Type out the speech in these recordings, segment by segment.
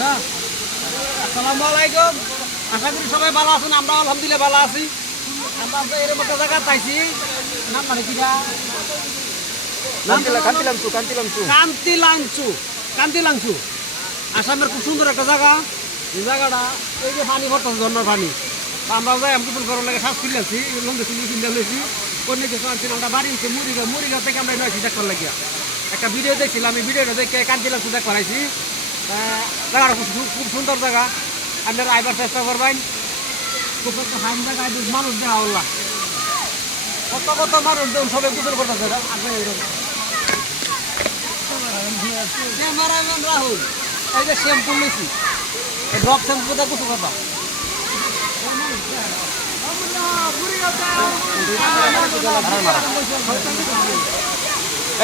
আসসালামু আলাইকুম। আশা করি সবাই ভালো আছেন। আমরা আলহামদুলিল্লাহ ভালো আছি। আমরা এরকম একটা জায়গা পাইছি, নাম মানে কি কান্তিলাংচু। আসামের খুব সুন্দর একটা জায়গা। এই জায়গাটা এই যে পানি ভরতেছে, ঝর্ণার পানি। আমরা যাই গোসল করার লাগে শ্বাস ফিরলেছি, লঙ্গে চুলি কিনে লেছি। অন্য কিছু আনছিলাম, আমরা বাড়ি হচ্ছে মুড়িগাঁও থেকে আমরা নয়ছি দেখবার লাগিয়া একটা ভিডিও দেখছিলাম। এই ভিডিওটা দেখে কান্তিলাংচু দেখ করাইছি। জায়গাটা খুব সুন্দর জায়গা, আপনারা আইবার চেষ্টা করবেন। খুব একটা হাইন জায়গা, মানুষ দেখা হল্লা কত মানুষ দেখুন, সবাই গোসল করতেছে। ক্যামেরাম্যান রাহুল এই যে শ্যাম্পু নিয়েছি, ড্রপ শ্যাম্পু দিয়ে গোসল করবা।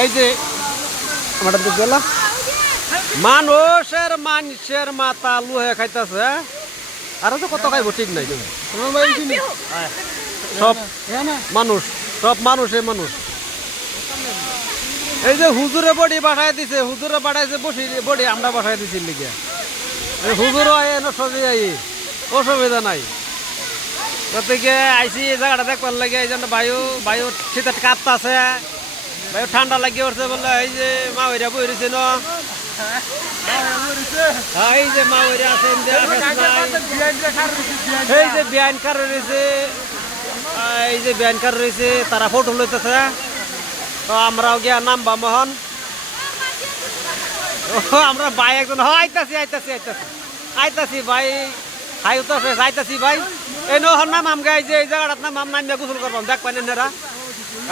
এই যে আমাদের গেলা মানুষের মাথা লুহে খাইতেছে, আর তো কত খাইব ঠিক নাই। সব মানুষ এই যে হুজুরে বডি পাঠাই দিছে, হুজুরে পাঠাইছে বডি আমরা পাঠাই দিছি লিগে। হুজুরও অসুবিধা নাই। গতিকে আইসি এই জায়গাটা দেখবার লাগে। এই জন্য বায়ু শীতে কাঁপতাছে, বায়ু ঠান্ডা লাগিয়ে উঠছে বলে। এই যে মা হইরা বই রয়েছে ন, এই যে মা হইরা আছে, এই যে বিয়ান কার রয়েছে, তারা ফটো লইতেছে। তো আমরাও গিয়া নামবা মোহন। আমরা ভাই একজন আইতাছি ভাই, আইতাছি ভাই। এই নহর নাম আম গাই যে এই জায়গাটার নাম আম নামিয়া গোসল করবাম, দেখ পাইন এনারা।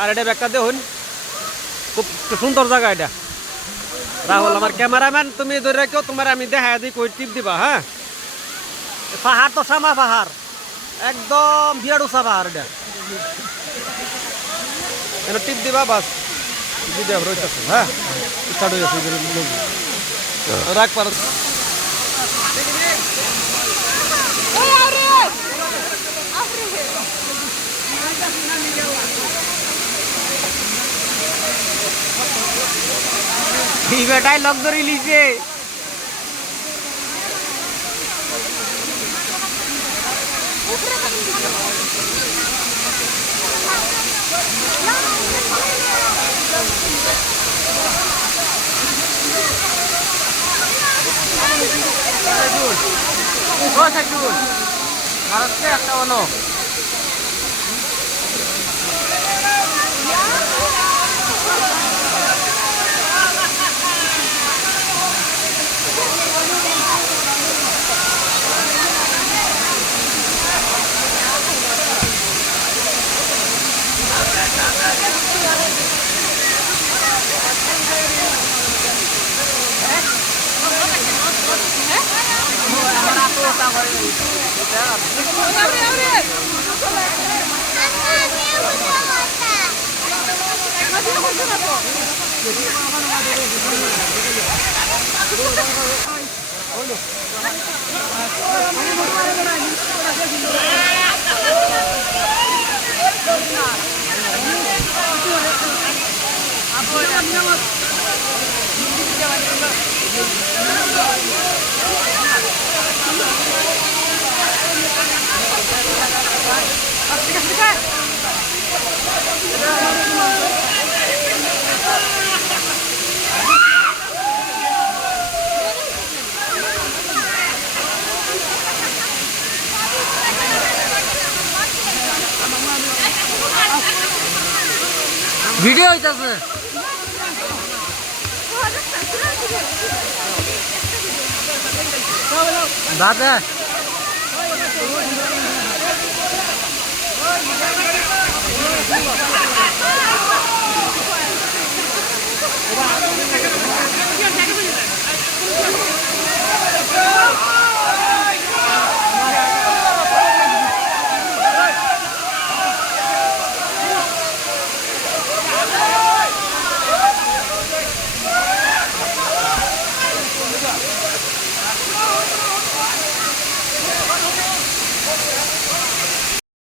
আর এটা ব্যাগটা দেখুন, খুব সুন্দর জায়গা এটা। রাহুল আমার ক্যামেরাম্যান, তুমি ধরে রাখো, তোমার আমি দেখা দিই, কই টিপ দিবা। হ্যাঁ, পাহাড় তো সামা পাহাড়, একদম বিরাট উঁচা পাহাড় এটা। এটা টিপ দিবা বাস, ভিডিও রইতেছে। হ্যাঁ, স্টার্ট হয়ে গেছে, রাখ পার। বেটাই লক ধরে লিছে। ভারতকে একটা বলো। ভিডিও হইতাছে দাদা।